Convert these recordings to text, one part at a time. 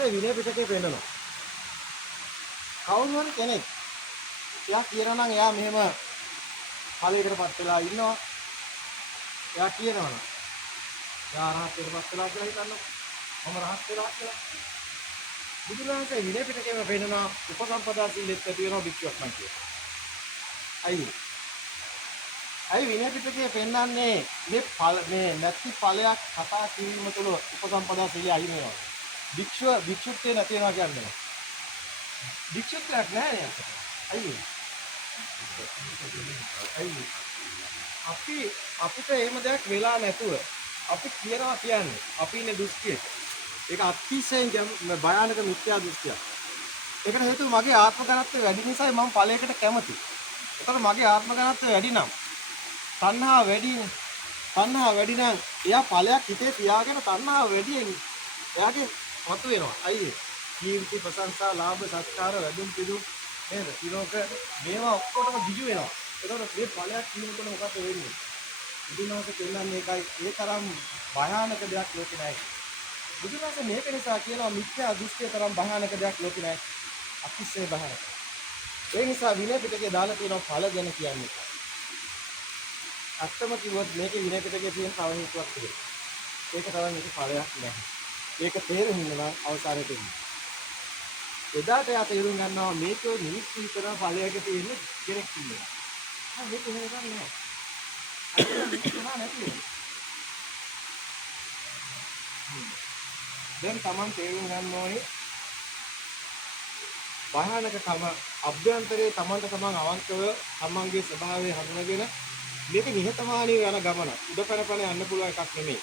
වහන්සේ විනය පිටකේ පෙන්නනවා. කවුරු හරි කෙනෙක් එයා කියනවා නම් එයා මෙහෙම ඵලයකටපත් වෙලා ඉන්නවා. එයා කියනවා නම් එයා රහත්ත්වයටපත් වෙලා කියලා හිතන්නකො. මම රහත් වෙලා කියලා. බුදුරජාණන්සේ විනය පිටකේම පෙන්නනවා උපසම්පදා සීලෙත් ඇති වෙනවා භික්ෂුවක් නම් කියලා. අයි විනය පිටකේ පෙන්නන්නේ මේ නැති ඵලයක් කතා කිරීම තුළ උපසම්පදා සීලය අයින් වෙනවා. භික්ෂුත්වය නැති වෙනවා කියන්නේ. භික්ෂුත්වයක් නැහැ නේද? අපිට එහෙම දෙයක් වෙලා නැතුව අපි කියනවා කියන්නේ අපි ඉන්නේ දෘෂ්ටියක. ඒක අතිශයින් භයානක මිත්‍යා දෘෂ්ටියක්. ඒකට හේතුව මගේ ආත්ම ඝනත්වය වැඩි නිසායි මම ඵලයකට කැමති. ඒතකොට මගේ ආත්ම ඝනත්වය වැඩි නම් තණ්හාව වැඩි නම් එයා ඵලයක් හිතේ තියාගෙන තණ්හාව වැඩියෙන් එයාගේ මතු වෙනවා. අයියේ කීර්ති ප්‍රශංසා ලාභ සත්කාර වැඩුම් පිදුම් නේද? ඊළඟ මේවා ඔක්කොටම දිජු වෙනවා. ඒතකොට මේ ඵලයක් කියනකොට මොකද වෙන්නේ? බුදුනාහස කියන්නේ ඒකයි ඒ තරම් භයානක දෙයක් ලෝකේ නැහැ. බුදුනාහස මේක නිසා කියනවා මිත්‍යා දෘෂ්ටිය තරම් භයානක දෙයක් ලෝකේ නැහැ. අතිශය භයානක. ඒ නිසා විනය පිටකේ දාලා තියෙනවා ඵල ගැන කියන්නේ. අත්තම කිව්වොත් මේකේ විනය පිටකේ තියෙන තව හේතුවක් තියෙනවා. ඒක තමයි මේක ඵලයක් නැහැ. ඒක තේරුම් ගන්න අවසානයේ එන්නේ. එදාට යා තේරුම් ගන්නවා මේක මිනිස්සු විතර ඵලයක තියෙන කෙනෙක් ඉන්නවා. මේක එහෙම නෑ. දැන් Taman තේරුම් ගන්න ඕනේ භයානකකම අභ්‍යන්තරයේ Tamanට Taman අවංකව Tamanගේ ස්වභාවය හඳුනගෙන මේක නිහතමානීව යන ගමන උඩපැනපැන යන්න පුළුවන් එකක් නෙමෙයි.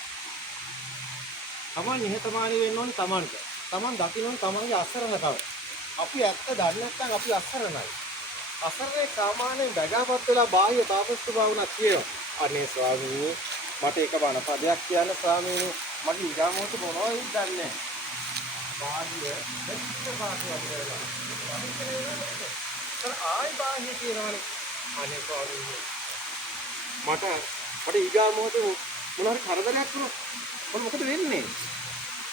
Taman නිහතමානී වෙන්න ඕනේ Tamanට. Taman දකින්න ඕනේ Tamanගේ අසරණකම. අපි ඇත්ත දන්නේ නැත්නම් අපි අසරණයි. අසරණේ සාමාන්‍යයෙන් බැගාපත් වෙලා බාහ්‍ය තාපස්තුභාවුණක් කියනවා. අනේ ස්වාමීනි මට එක බණ පදයක් කියන්න ස්වාමීනි මගේ ඊගාමෝත මොනවද දන්නේ නැහැ. බාහ්‍ය දෙච්ච පාඩුව වගේ. ආයි බාහ්‍ය කියනවනේ. අනේ ස්වාමීනි මට ඊගාමෝත මොන හරි කරදරයක් වුණොත් මොකද වෙන්නේ?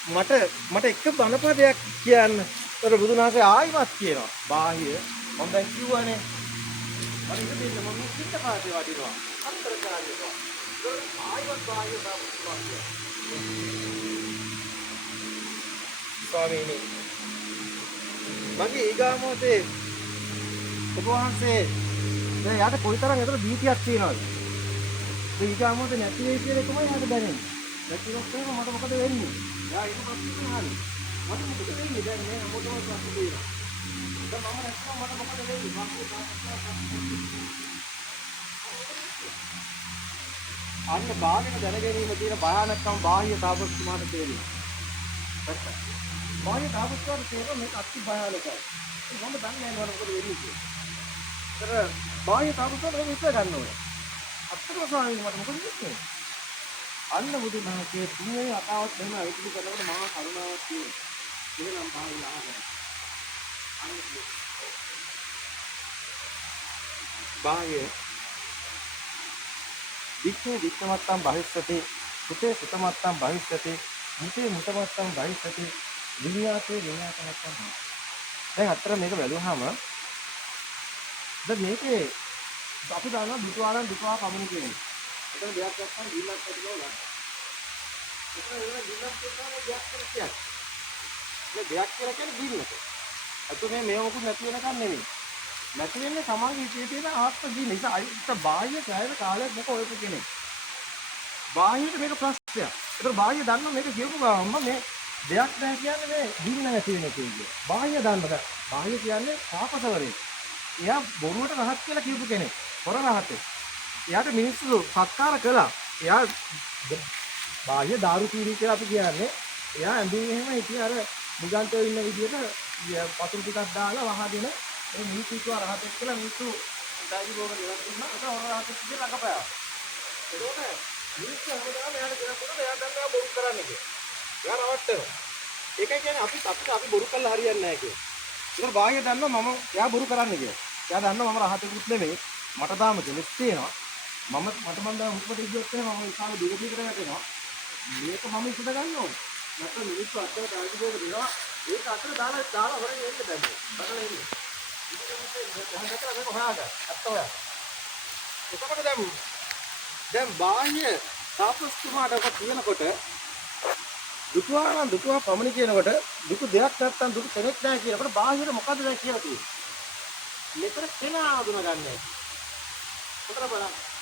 මට එක බණ පදයක් කියන්න. ඒතර බුදුන් වහන්සේ ආයිමත් කියනවා. බාහ්‍ය මම දැන් කිව්වනේ. මම ඉතින් දෙන්න මම සිත පාටේ වඩිනවා. අන්තරකාරියනවා. ආයිමත් බාහ්‍ය තාපස්තුභාවය. ස්වාමීනි මගේ ඊගාමෝතේ ඔබ වහන්සේ දැන් යාට කොයිතරම් ඒතර බීතියක් තියෙනවද? ඒ ඊගාමෝතේ නැති වෙයි කියන එකමයි යාට දැනෙන්නේ. නැතිවත් එහෙම මට මොකද වෙන්නේ? යා ඒක ප්‍රශ්නේ හරි. මට මොකද වෙන්නේ දැන් මේ මොකටද ප්‍රශ්නේ තියෙනවා. දැන් මම නැත්නම් මට මොකද වෙන්නේ? අන්න බාහිර දැනගැනීම තියෙන භයානකම බාහ්‍ය තාපස්තුමාට තේරෙනවා. බාහ්‍ය තාපස්තුමාට තේරෙන මේක අති භයානකයි. මම දන්නේ නැහැ මොකද වෙන්නේ කියලා. ඒතර බාහ්‍ය තාපස්තුමාට විශ්ව ගන්න ඕනේ. අත්තරම ස්වාමීන් මට මොකද වෙන්නේ? අන්න බුදුන් වහන්සේ තුන්වෙනි අතාවත් දෙන අයිති කරනකොට මහා කරුණාවක් තියෙනවා. එහෙනම් බාහිර ආගම. බාහ්‍ය වික්ඛේ වික්ඛමත්තම් බහිස්සති සුතේ සුතමත්තම් බහිස්සති මුතේ මුතමත්තම් බහිස්සති විඤ්ඤාතේ විඤ්ඤාතමත්තම්. දැන් අතර මේක බැලුවාම දැන් මේකේ අපි දන්නවා දුටුවානම් දුටුවා කමුණු කියන්නේ. එතන දෙයක් නැත්නම් දින්නක් ඇතිවෙලා ගන්න. එතන වෙන දින්නක් කියනවා දෙයක් කියලා කියන්නේ. මේ දෙයක් කියලා කියන්නේ දින්නක. අතුනේ මේ මොකුත් නැති වෙනකන් නෙමෙයි. නැති වෙන්නේ තමන්ගේ හිතේ තියෙන ආත්ම දින. ඒක අයිත් බාහ්‍ය ඡායන කාලයක් මොක ඔයපු කෙනෙක්. බාහ්‍යට මේක ප්‍රශ්නයක්. ඒතර බාහ්‍ය දන්නවා මේක කියපු ගමන් මේ දෙයක් නැහැ කියන්නේ මේ දින්න නැති වෙන කියන්නේ. බාහ්‍ය දන්නවා. බාහ්‍ය කියන්නේ තාපසවරේ. එයා බොරුවට රහත් කියලා කියපු කෙනෙක්. හොර රහතේ. එයාට මිනිස්සු සත්කාර කළා. එයා බාහ්‍ය දාරු පීරි කියලා අපි කියන්නේ. එයා ඇඳුම් එහෙම හිටිය අර නිගන්තෝ ඉන්න විදිහට පතුරු ටිකක් දාලා වහගෙන ඒ මිනිස්සු කිව්වා රහතෙක් කියලා මිනිස්සු ඩයිවි බෝග දෙයක් දුන්නා. ඒක හොර රහතෙක් කියලා රඟපෑවා. ඒකෝට මිනිස්සු හැමදාම එයාට දෙනකොට එයා දන්නවා බොරු කරන්නේ කියලා. එයා රවට්ටනවා. ඒකයි කියන්නේ අපි බොරු කළා හරියන්නේ නැහැ කියලා. ඒක බාහ්‍ය දන්නවා මම එයා බොරු කරන්නේ කියලා. එයා දන්නවා මම රහතෙකුත් නෙමෙයි. මට තාම කෙලස් තියෙනවා. මට මන් දා හුස්මට ඉද්දොත් එහෙම මම ඉස්සාවේ දිගටම වැටෙනවා. මේක මම ඉස්සද ගන්න ඕනේ. නැත්නම් මිනිස්සු අත්තර ඩයිවි බෝග දෙනවා ඒක අතර දාලා හොරෙන් එන්න බෑ. බඩල එන්න. ඉතින් මේක මේක හොයාගන්න. අත්ත හොයා. එතකොට දැන් බාහ්‍ය තාපස්තුමාට ඔක කියනකොට දුටුවා පමණ කියනකොට දුටු දෙයක් නැත්තම් දුටු කෙනෙක් නැහැ කියනකොට බාහිර මොකද්ද දැන් කියලා තියෙන්නේ. මෙතන කෙනා හඳුනා ගන්නෑ. හොඳට බලන්න.